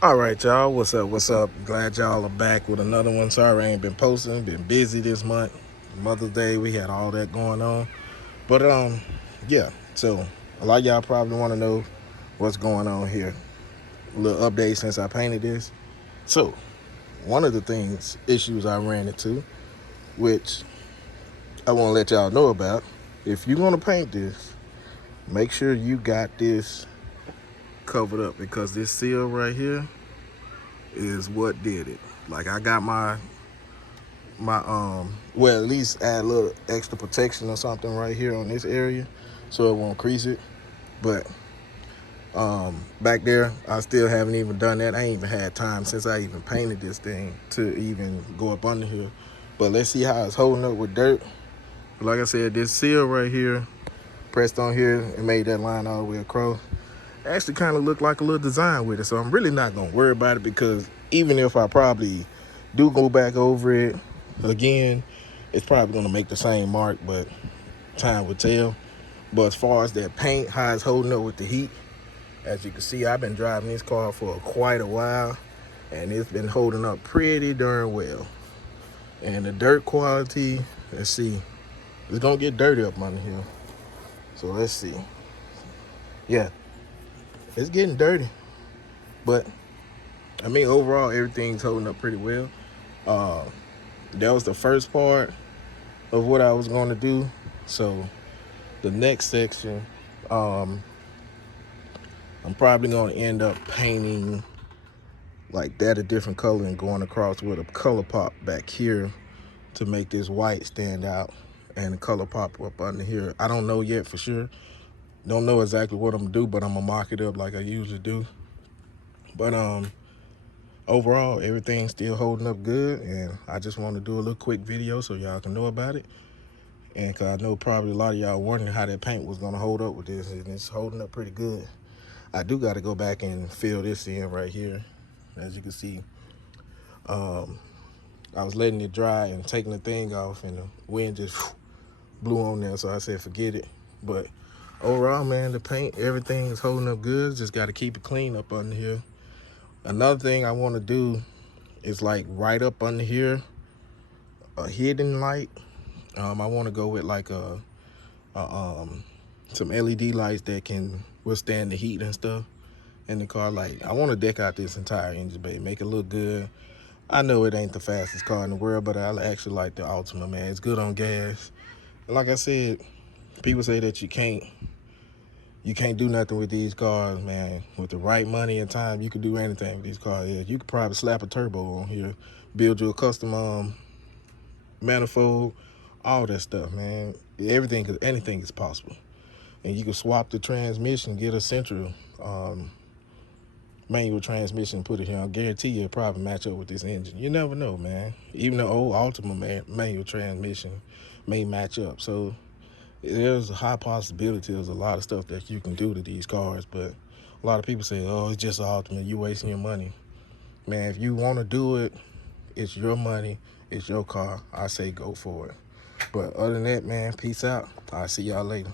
All right, y'all. What's up? What's up? Glad y'all are back with another one. Sorry I ain't been posting. Been busy this month. Mother's Day, we had all that going on. But yeah. So a lot of y'all probably want to know what's going on here. A little update since I painted this. So one of the issues I ran into, which I want to let y'all know about. If you're gonna paint this, make sure you got this covered up because this seal right here is what did it. Like I got my well, at least add a little extra protection or something right here on this area so it won't crease it. But back there I still haven't even done that. I ain't even had time since I even painted this thing to even go up under here. But let's see how it's holding up with dirt. Like I said, this seal right here pressed on here and made that line all the way across actually kind of looked like a little design with it. So I'm really not gonna worry about it because even if I probably do go back over it again, it's probably gonna make the same mark, but time will tell. But as far as that paint, how it's holding up with the heat, as you can see, I've been driving this car for quite a while and it's been holding up pretty darn well. And the dirt quality, let's see, it's gonna get dirty up under here. So let's see. Yeah, it's getting dirty, but I mean, overall, everything's holding up pretty well. That was the first part of what I was going to do. So the next section, I'm probably going to end up painting like that a different color and going across with a color pop back here to make this white stand out and the color pop up under here. I don't know yet for sure. Don't know exactly what I'm gonna do, but I'm gonna mark it up like I usually do. But overall, everything's still holding up good, and I just want to do a little quick video so y'all can know about it. And cause I know probably a lot of y'all wondering how that paint was gonna hold up with this, and it's holding up pretty good. I do got to go back and fill this in right here. As you can see, I was letting it dry and taking the thing off, and the wind just blew on there, so I said forget it. But overall, man, the paint, everything is holding up good. Just got to keep it clean up under here. Another thing I want to do is like right up under here, a hidden light. I want to go with like some LED lights that can withstand the heat and stuff in the car. Like I want to deck out this entire engine bay, make it look good. I know it ain't the fastest car in the world, but I actually like the Altima, man. It's good on gas. And like I said, people say that you can't do nothing with these cars, man. With the right money and time, you can do anything with these cars. Yeah, you could probably slap a turbo on here, build you a custom manifold, all that stuff, man. Anything is possible. And you can swap the transmission, get a central manual transmission, put it here. I guarantee you it'll probably match up with this engine. You never know, man. Even the old Altima manual transmission may match up. So there's a high possibility there's a lot of stuff that you can do to these cars, but a lot of people say, oh, it's just Altima, you wasting your money. Man, if you want to do it, it's your money, it's your car. I say go for it. But other than that, man, peace out. I'll see y'all later.